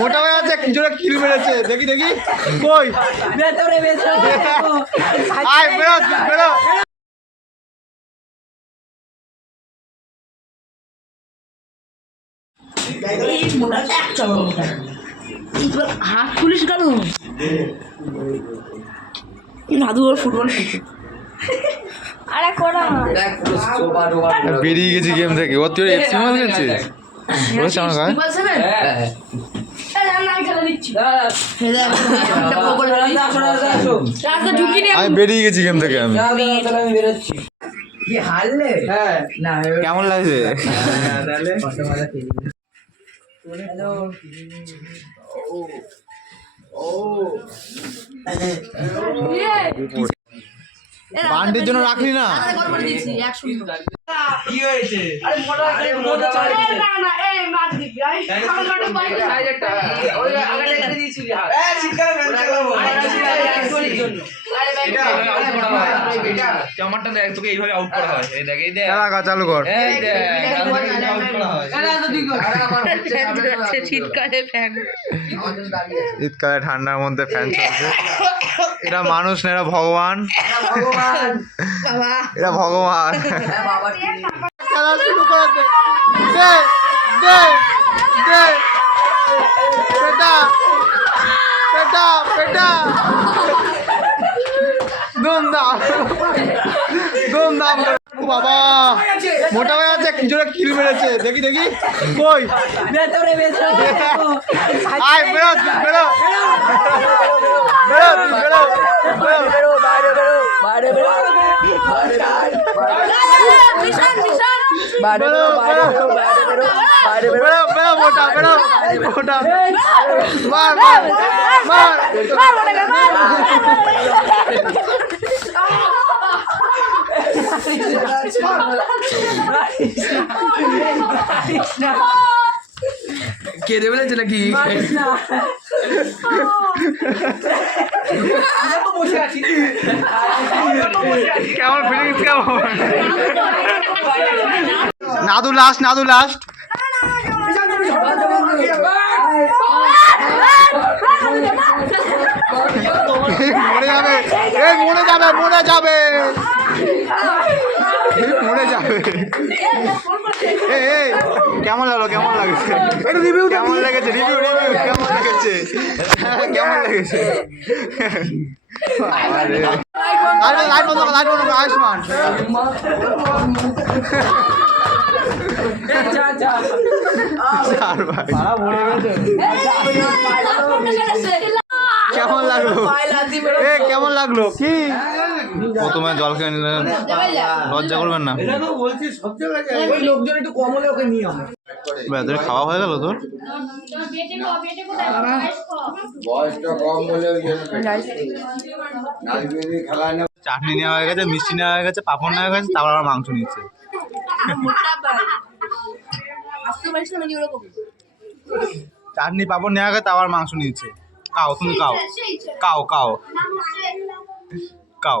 মোটা হয়ে আছে কি জোরে কিল মেরেছে। দেখি দেখি। কই? ভেতরে ভেতরে আয় বেরো বেরো। হাত খুলিস কেন? দাদু ওর ফুটবল আরে কোনা বেরিয়ে গেছি গেম থেকে। ওর তুই এফসি মাল খেলছিস বলছে আমার বেরিয়ে গেছি গেম থেকে আমি হ্যাঁ কেমন লাগছে বান্ডির জন্য রাখলি না কল করে দিয়েছি, এক শূন্য। কি হয়েছে আরে মোটা আরে মোটা না না এই মার দিবি আই আমার মাঠে বাইরে ওই আগে লেগে দিয়েছিলি হাত এ চিৎকার করে জন্য জামারটা দেখ তোকে এইভাবে আউট করা হয়। এই দেখ এই দেখ। খেলা চালু কর। এই দেখ আউট করা। শীতকালে ফ্যান শীতকালে ঠান্ডার মধ্যে ফ্যান চলছে। এরা মানুষ না এরা ভগবান। এরা ভগবান। বাবা খেলা শুরু করে দে। দে দে দে। পেটা পেটা পেটা দম দাম বাবা। মোটা হয়ে আছে কি জোরে কিল মেরেছে। দেখি দেখি। কই। আয় বেরো বেরো। বেরো বেরো। বেরো মিশন মিশন বেরো। বেরো বেরো বেরো মোটা বেরো। মোটা। মার। মার মার মার। কেঁদে ফেলেছে নাকি কেমন ফিলিংস কেমন নাদু লাস্ট নাদু লাস্ট মরে যাবে এই মরে যাবে মরে যাবে মরে যাবে এই কেমন লাগল কেমন লাগছে রিভিউ কেমন লেগেছে রিভিউ রিভিউ কেমন লেগেছে কেমন লেগেছে আরে লাইট বন্ধ লাইট বন্ধ আয়ুষ্মান চার ভাই কেমন লাগল? এ কেমন লাগল? কি? প্রথমে জল খেয়ে নিলেন। লজ্জা করবেন না। আমরা খাওয়া হয়ে গেল তোর? চাটনি নেওয়া হয়ে গেছে মিষ্টি নেওয়া হয়ে গেছে পাপড় নেওয়া হয়ে গেছে তারপর আবার মাংস নিচ্ছে। চাটনি পাপড় নেওয়া হয়ে গেছে আবার মাংস নিচ্ছে। কাও তুমি কাও কাও কাও